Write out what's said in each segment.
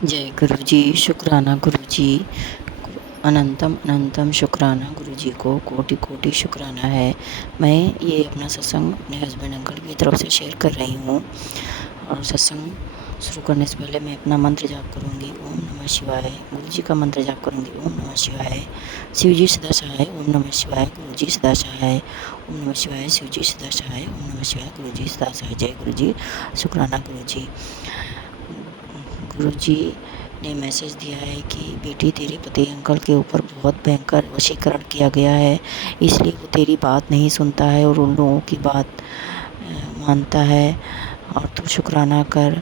जय गुरु जी। शुक्राना गुरु जी। अनंतम अनंतम शुक्राना गुरु जी को, कोटि कोटि शुक्राना है। मैं ये अपना सत्संग अपने हस्बैंड अंकल की तरफ से शेयर कर रही हूँ। और सत्संग शुरू करने से पहले मैं अपना मंत्र जाप करूँगी, ओम नमः शिवाय। गुरु जी का मंत्र जाप करूँगी, ओम नमः शिवाय। शिव जी सदा सहाय, ओम नमः शिवाय। गुरु जी सदा सहाय, ओम नमः शिवाय। शिव जी सदा सहाय, ओम नमः शिवाय। गुरु जी सदा सहाय। जय गुरु जी। शुक्राना गुरु जी। गुरु जी ने मैसेज दिया है कि बेटी, तेरे पति अंकल के ऊपर बहुत भयंकर वशीकरण किया गया है, इसलिए वो तेरी बात नहीं सुनता है और उन लोगों की बात मानता है, और तू शुक्राना कर।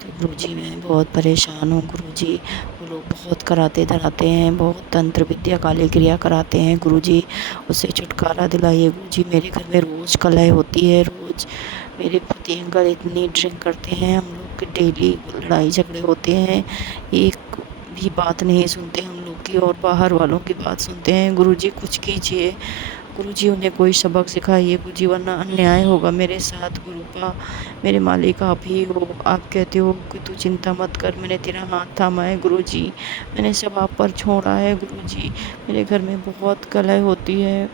तो गुरु जी मैं बहुत परेशान हूँ गुरु जी। वो लोग बहुत कराते धराते हैं, बहुत तंत्र विद्या काली क्रिया कराते हैं गुरु जी। उससे छुटकारा दिलाइए गुरु जी। मेरे घर में रोज़ कलह होती है, रोज़ मेरे पति अंकल इतनी ड्रिंक करते हैं, हम लोग के डेली लड़ाई झगड़े होते हैं, एक भी बात नहीं सुनते हम लोग की और बाहर वालों की बात सुनते हैं। गुरुजी कुछ कीजिए गुरुजी, उन्हें कोई सबक सिखाइए गुरुजी, वरना अन्याय होगा मेरे साथ। गुरु का मेरे मालिक आप ही हो। आप कहते हो कि तू चिंता मत कर, मैंने तेरा हाथ थामा है गुरुजी, मैंने सब आप पर छोड़ा है गुरुजी। मेरे घर में बहुत कलह होती है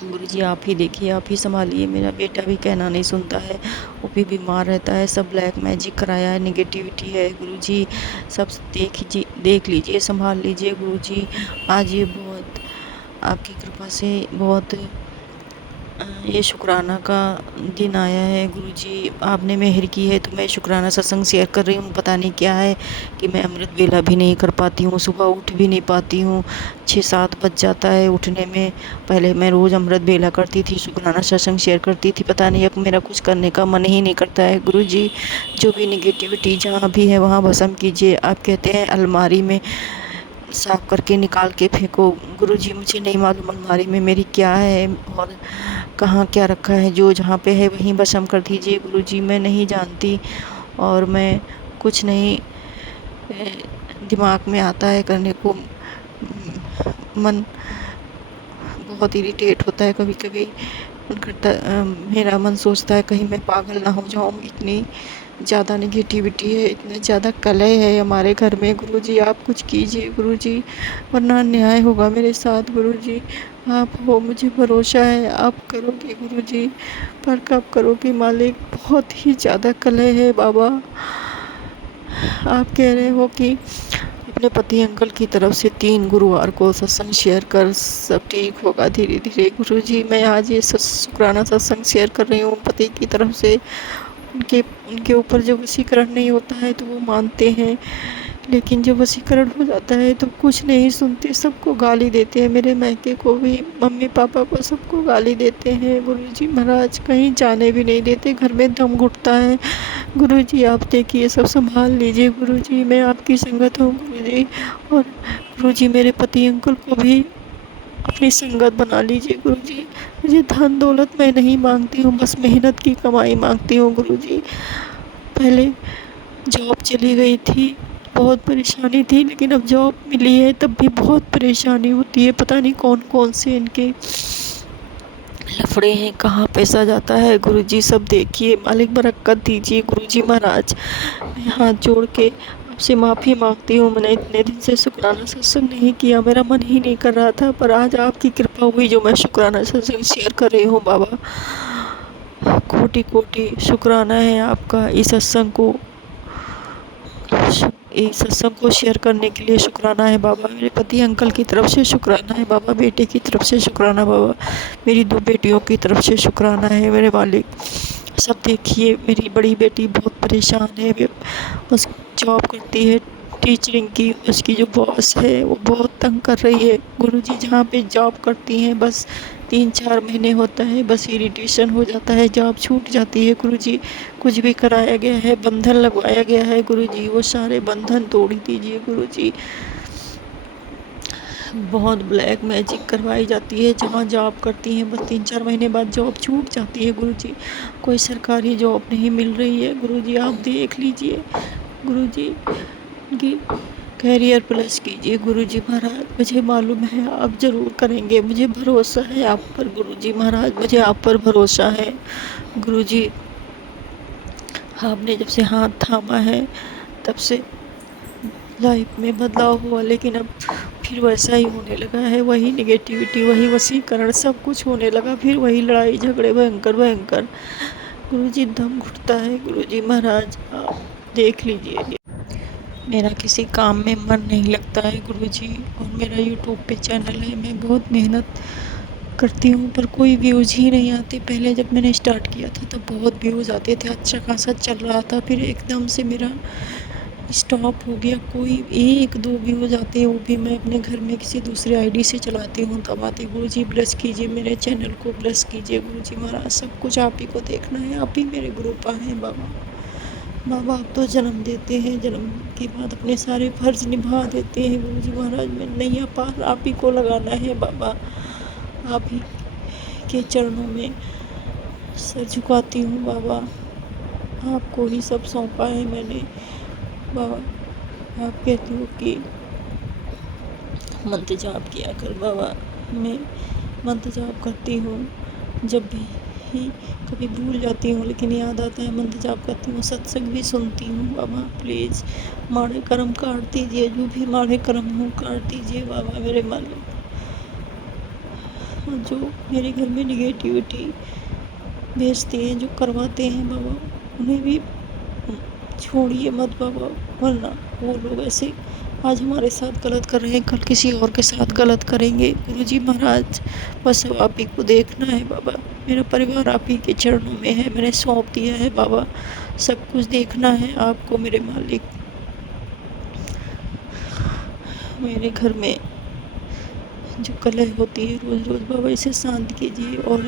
गुरुजी, आप ही देखिए, आप ही संभालिए। मेरा बेटा भी कहना नहीं सुनता है, वो भी बीमार रहता है, सब ब्लैक मैजिक कराया है, निगेटिविटी है गुरुजी। सब देख लीजिए, संभाल लीजिए गुरुजी। आज ये बहुत आपकी कृपा से बहुत ये शुक्राना का दिन आया है गुरुजी, आपने मेहर की है तो मैं शुक्राना सत्संग शेयर कर रही हूँ। पता नहीं क्या है कि मैं अमृत वेला भी नहीं कर पाती हूँ, सुबह उठ भी नहीं पाती हूँ, 6-7 बज जाता है उठने में। पहले मैं रोज़ अमृत वेला करती थी, शुक्राना सत्संग शेयर करती थी, पता नहीं अब मेरा कुछ करने का मन ही नहीं करता है गुरुजी। जो भी निगेटिविटी जहाँ भी है वहाँ भस्म कीजिए। आप कहते हैं अलमारी में साफ करके निकाल के फेंको गुरुजी, मुझे नहीं मालूम अलमारी में मेरी क्या है और कहाँ क्या रखा है, जो जहाँ पे है वहीं भस्म कर दीजिए गुरुजी। मैं नहीं जानती और मैं कुछ नहीं दिमाग में आता है करने को। मन बहुत इरिटेट होता है कभी कभी, मन करता मेरा मन सोचता है कहीं मैं पागल ना हो जाऊँ। इतनी ज़्यादा निगेटिविटी है, इतने ज़्यादा कलह है हमारे घर में गुरुजी। आप कुछ कीजिए गुरुजी, वरना अन्याय होगा मेरे साथ गुरुजी। आप हो, मुझे भरोसा है आप करोगे गुरुजी, पर कब करोगे मालिक। बहुत ही ज़्यादा कलह है बाबा। आप कह रहे हो कि अपने पति अंकल की तरफ से 3 गुरुवार को सत्संग शेयर कर, सब ठीक होगा धीरे धीरे गुरुजी। मैं आज ये शुक्राना सत्संग शेयर कर रही हूँ पति की तरफ से। उनके उनके ऊपर जब वशीकरण नहीं होता है तो वो मानते हैं, लेकिन जब वशीकरण हो जाता है तो कुछ नहीं सुनते, सबको गाली देते हैं। मेरे मायके को भी, मम्मी पापा को, सबको गाली देते हैं गुरुजी महाराज। कहीं जाने भी नहीं देते, घर में दम घुटता है गुरुजी। आप देखिए, सब संभाल लीजिए गुरुजी, मैं आपकी संगत हूँ गुरुजी। और गुरुजी मेरे पति अंकल को भी अपनी संगत बना लीजिए गुरुजी। मुझे धन दौलत मैं नहीं मांगती हूँ, बस मेहनत की कमाई मांगती हूँ गुरुजी। पहले जॉब चली गई थी, बहुत परेशानी थी, लेकिन अब जॉब मिली है तब भी बहुत परेशानी होती है। पता नहीं कौन कौन से इनके लफड़े हैं, कहाँ पैसा जाता है गुरुजी, सब देखिए। मालिक बरकत दीजिए गुरुजी महाराज। मैं हाथ जोड़ के आपसे माफ़ी मांगती हूँ, मैंने इतने दिन से शुक्राना सत्संग नहीं किया, मेरा मन ही नहीं कर रहा था, पर आज आपकी कृपा हुई जो मैं शुक्राना सत्संग शेयर कर रही हूँ बाबा। कोटि कोटि शुक्राना है आपका इस सत्संग को, इस सत्संग को शेयर करने के लिए शुक्राना है बाबा। मेरे पति अंकल की तरफ से शुक्राना है बाबा, बेटे की तरफ से शुक्राना बाबा, मेरी 2 बेटियों की तरफ से शुक्राना है मेरे मालिक। सब देखिए, मेरी बड़ी बेटी बहुत परेशान है, बस जॉब करती है टीचरिंग की, उसकी जो बॉस है वो बहुत तंग कर रही है गुरुजी। जहाँ पे जॉब करती हैं बस 3-4 महीने होता है, बस इरिटेशन हो जाता है, जॉब छूट जाती है गुरुजी। कुछ भी कराया गया है, बंधन लगवाया गया है गुरुजी, वो सारे बंधन तोड़ दीजिए गुरुजी। बहुत ब्लैक मैजिक करवाई जाती है जहाँ जॉब करती हैं, बस 3-4 महीने बाद जॉब छूट जाती है गुरुजी। कोई सरकारी जॉब नहीं मिल रही है गुरुजी, आप देख लीजिए गुरुजी, उनकी कैरियर प्लस कीजिए गुरुजी महाराज। मुझे मालूम है आप ज़रूर करेंगे, मुझे भरोसा है आप पर गुरुजी महाराज, मुझे आप पर भरोसा है गुरुजी। आपने जब से हाथ थामा है तब से लाइफ में बदलाव हुआ, लेकिन अब फिर वैसा ही होने लगा है, वही निगेटिविटी, वही वशीकरण, सब कुछ होने लगा, फिर वही लड़ाई झगड़े भयंकर भयंकर। गुरुजी दम घुटता है। गुरुजी महाराज आप देख लीजिए, मेरा किसी काम में मन नहीं लगता है गुरुजी। और मेरा यूट्यूब पे चैनल है, मैं बहुत मेहनत करती हूँ पर कोई व्यूज़ ही नहीं आते। पहले जब मैंने स्टार्ट किया था तब बहुत व्यूज़ आते थे, अच्छा खासा चल रहा था, फिर एकदम से मेरा स्टॉप हो गया। कोई एक दो व्यूज़ आते हैं, वो भी मैं अपने घर में किसी दूसरे आईडी से चलाती हूँ तब आते। गुरुजी ब्लेस कीजिए, मेरे चैनल को ब्लेस कीजिए गुरुजी महाराज। सब कुछ आप ही को देखना है, आप ही मेरे गुरुपा हैं बाबा। बाबा आप तो जन्म देते हैं, जन्म के बाद अपने सारे फर्ज निभा देते हैं गुरुजी महाराज। मैं नैया पार आप ही को लगाना है बाबा। आप ही के चरणों में सर झुकाती हूँ बाबा। आपको ही सब सौंपा है मैंने बाबा। आप कहते हो कि मंत्र जाप किया कर बाबा। मैं मंत्र जाप करती हूँ, जब भी कभी भूल जाती हूँ लेकिन याद आता है मंत्र जाप करती हूँ, सत्संग भी सुनती हूँ बाबा। प्लीज़ माड़े कर्म काट दीजिए, जो भी माड़े कर्म हो काट दीजिए बाबा मेरे मालिक। और जो मेरे घर में निगेटिविटी भेजते हैं, जो करवाते हैं बाबा, उन्हें भी छोड़िए मत बाबा, वरना वो लोग ऐसे आज हमारे साथ गलत कर रहे हैं, कल किसी और के साथ गलत करेंगे गुरुजी महाराज। बस अब आप ही को देखना है बाबा। मेरा परिवार आप ही के चरणों में है, मैंने सौंप दिया है बाबा। सब कुछ देखना है आपको मेरे मालिक। मेरे घर में जो कलह होती है रोज़ रोज़ बाबा, इसे शांत कीजिए। और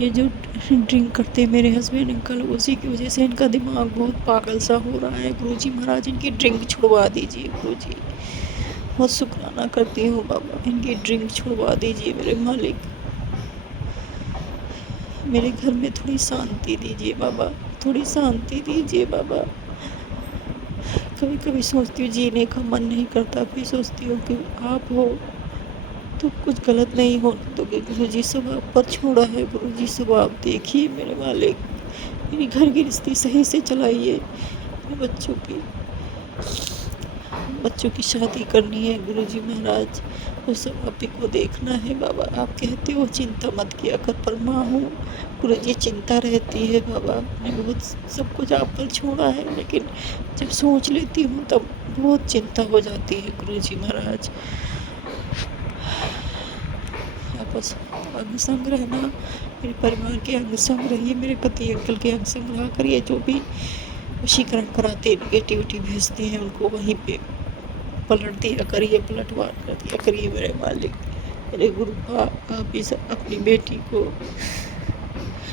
ये जो ड्रिंक करते हैं मेरे हस्बैंड अंकल, उसी की वजह से इनका दिमाग बहुत पागल सा हो रहा है गुरुजी महाराज। इनकी ड्रिंक छुड़वा दीजिए गुरुजी। बहुत शुक्राना करती हूँ बाबा, इनकी ड्रिंक छुड़वा दीजिए मेरे मालिक। मेरे घर में थोड़ी शांति दीजिए बाबा, थोड़ी शांति दीजिए बाबा। कभी कभी सोचती हूँ जीने का मन नहीं करता, फिर सोचती हूँ कि आप हो तो कुछ गलत नहीं होने दोगे गुरुजी। सब आप पर छोड़ा है गुरुजी, सब आप देखिए मेरे मालिक। मेरी घर गृहस्थी सही से चलाइए। मेरे बच्चों की शादी करनी है गुरुजी महाराज, वो सब आप ही को देखना है बाबा। आप कहते हो चिंता मत किया कर, पर माँ हूँ गुरुजी, चिंता रहती है बाबा। मैंने बहुत सब कुछ आप पर छोड़ा है, लेकिन जब सोच लेती हूँ तब बहुत चिंता हो जाती है गुरुजी महाराज। आप बस अंग संग रहना, मेरे परिवार के अंग संग रहिए, मेरे पति अंकल के अंग संग रहा करिए। जो भी वशीकरण कराते निगेटिविटी भेजते हैं उनको वहीं पे पलट दिया करिए, पलटवार कर दिया करिए मेरे मालिक। मेरे गुरु आप इस अपनी बेटी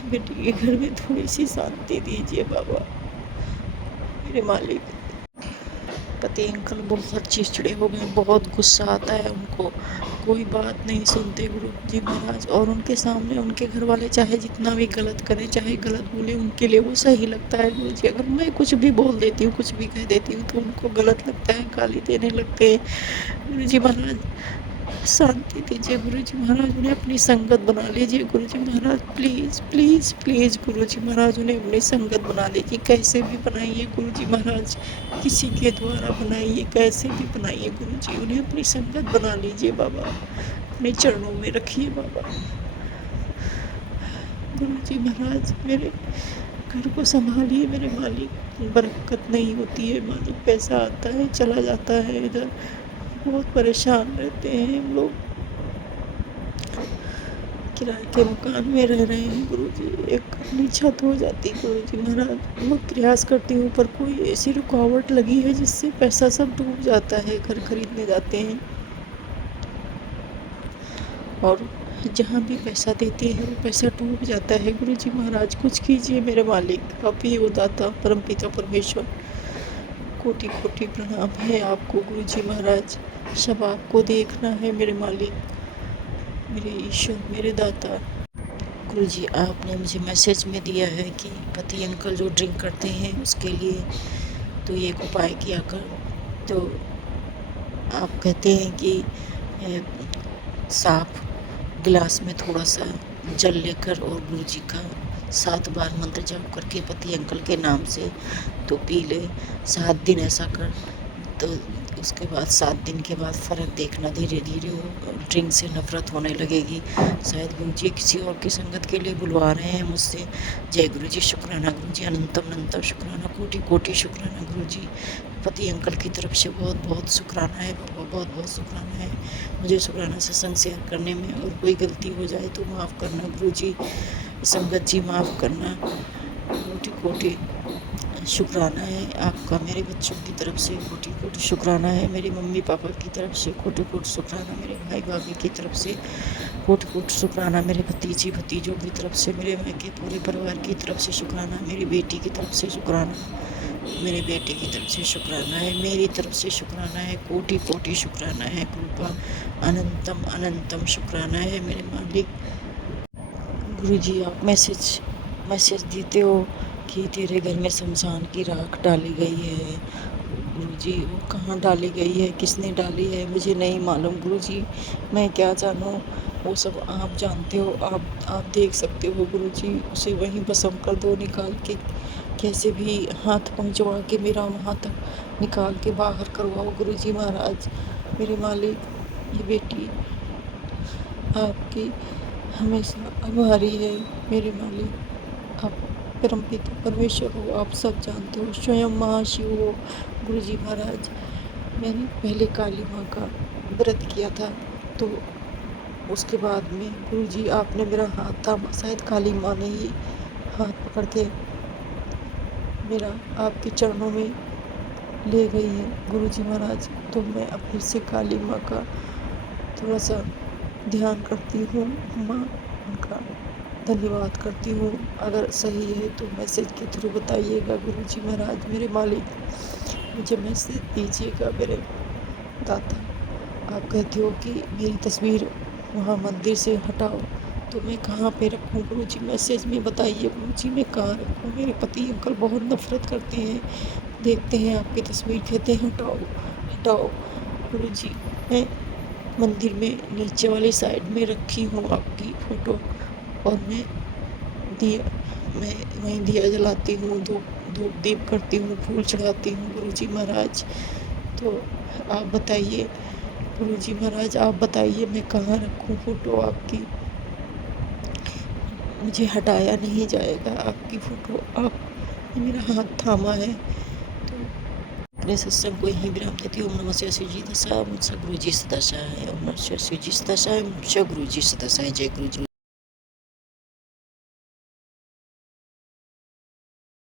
के घर में थोड़ी सी शांति दीजिए बाबा मेरे मालिक। पति अंकल बहुत चिड़चिड़े हो गए, बहुत गुस्सा आता है उनको, कोई बात नहीं सुनते गुरु जी महाराज। और उनके सामने उनके घर वाले चाहे जितना भी गलत करें, चाहे गलत बोले, उनके लिए वो सही लगता है गुरु जी। अगर मैं कुछ भी बोल देती हूँ, कुछ भी कह देती हूँ, तो उनको गलत लगता है, गाली देने लगते हैं गुरु जी महाराज। शांति दीजिए गुरु जी महाराज, उन्हें अपनी संगत बना लीजिए गुरु जी महाराज। प्लीज़ प्लीज़ प्लीज़ गुरु जी महाराज, उन्हें अपनी संगत बना लीजिए। कैसे भी बनाइए गुरु जी महाराज, किसी के द्वारा बनाइए, कैसे भी बनाइए गुरु जी, उन्हें अपनी संगत बना लीजिए बाबा। अपने चरणों में रखिए बाबा गुरु जी महाराज। मेरे घर को संभालिए मेरे मालिक। बरकत नहीं होती है मालिक, पैसा आता है चला जाता है इधर, बहुत परेशान रहते हैं हम लोग। किराए के मकान में रह रहे हैं गुरुजी, एक अपनी छत हो जाती गुरुजी महाराज। बहुत प्रयास करती हूँ पर कोई ऐसी रुकावट लगी है जिससे पैसा सब डूब जाता है। घर खरीदने जाते हैं और जहाँ भी पैसा देते हैं वो पैसा डूब जाता है गुरुजी महाराज। कुछ कीजिए मेरे मालिक, आप ही हो दाता परमपिता परमेश्वर। कोटि कोटि प्रणाम है आपको गुरुजी महाराज। सब आपको देखना है मेरे मालिक, मेरे ईश्वर, मेरे दाता। गुरुजी आपने मुझे मैसेज में दिया है कि पति अंकल जो ड्रिंक करते हैं उसके लिए तो ये एक उपाय किया कर। तो आप कहते हैं कि साफ गिलास में थोड़ा सा जल लेकर और गुरुजी का 7 बार मंत्र जाप करके पति अंकल के नाम से तो पी ले। 7 दिन ऐसा कर तो उसके बाद 7 दिन के बाद फ़र्क देखना, धीरे धीरे वो ड्रिंक से नफ़रत होने लगेगी। शायद गुरु जी किसी और की संगत के लिए बुलवा रहे हैं मुझसे। जय गुरु जी, शुक्राना गुरु जी, अनंतम अनंतम शुक्राना, कोटि कोटि शुक्राना गुरु जी। पति अंकल की तरफ से बहुत बहुत शुक्राना है बाबा, बहुत बहुत शुक्राना है। मुझे शुक्राना सत्संग शेयर करने में, और कोई गलती हो जाए तो माफ़ करना गुरु जी, संगत जी माफ़ करना। कोटि कोटि शुक्राना है आपका, मेरे बच्चों की तरफ से कोटि कोटि शुक्राना है, मेरे मम्मी पापा की तरफ से कोटि कोटि शुक्राना, मेरे भाई भाभी की तरफ से कोटि कोटि शुक्राना, मेरे भतीजी भतीजों की तरफ से, मेरे मायके पूरे परिवार की तरफ से शुक्राना, मेरी बेटी की तरफ से शुक्राना, मेरे बेटे की तरफ से शुक्राना है, मेरी तरफ से शुक्राना है, कोटि कोटि शुक्राना है। कृपा अनंतम अनंतम शुक्राना है मेरे मालिक। गुरु जी, आप मैसेज देते हो कि तेरे घर में शमशान की राख डाली गई है। गुरु जी, वो कहाँ डाली गई है, किसने डाली है, मुझे नहीं मालूम गुरु जी, मैं क्या जानूँ, वो सब आप जानते हो, आप देख सकते हो गुरु जी, उसे वहीं भस्म कर दो निकाल के, कैसे भी हाथ पहुँचवा के मेरा वहाँ तक निकाल के बाहर करवाओ गुरु जी महाराज। मेरे मालिक, ये बेटी आपकी हमेशा आभारी है मेरे मालिक। आप परमपिता परमेश्वर हो, आप सब जानते हो, स्वयं महाशिव हो गुरु जी महाराज। मैंने पहले काली माँ का व्रत किया था, तो उसके बाद में गुरु जी आपने मेरा हाथ थामा, शायद काली माँ ने ही हाथ पकड़ के मेरा आपके चरणों में ले गई है गुरु जी महाराज। तो मैं अब फिर से काली माँ का थोड़ा सा ध्यान करती हूँ, माँ उनका धन्यवाद करती हूँ। अगर सही है तो मैसेज के थ्रू बताइएगा गुरु जी महाराज। मेरे मालिक, मुझे मैसेज दीजिएगा मेरे दाता। आप कहते हो कि मेरी तस्वीर वहाँ मंदिर से हटाओ, तो मैं कहाँ पे रखूँ गुरु जी, मैसेज में बताइए गुरु जी, मैं कहाँ रखूँ। मेरे पति अंकल बहुत नफरत करते हैं, देखते हैं आपकी तस्वीर, कहते हैं हटाओ हटाओ। गुरु जी, मैं मंदिर में नीचे वाली साइड में रखी हूँ आपकी फ़ोटो, और मैं वहीं दिया जलाती हूँ, धूप दीप करती हूँ, फूल चढ़ाती हूँ गुरु जी महाराज। तो आप बताइए गुरु जी महाराज, आप बताइए मैं कहाँ रखूँ फ़ोटो आपकी। मुझे हटाया नहीं जाएगा आपकी फ़ोटो, आपने मेरा हाथ थामा है। तो अपने सत्संग को यहीं विराम देती हूँ। ओम नमः शिवाय। शिव जी दशा, मुझसे गुरु जी सदशा है। ओम नमः शिवाय। शिव जी सदशा है, मुझसे गुरु जी सदशा है। जय गुरु जी।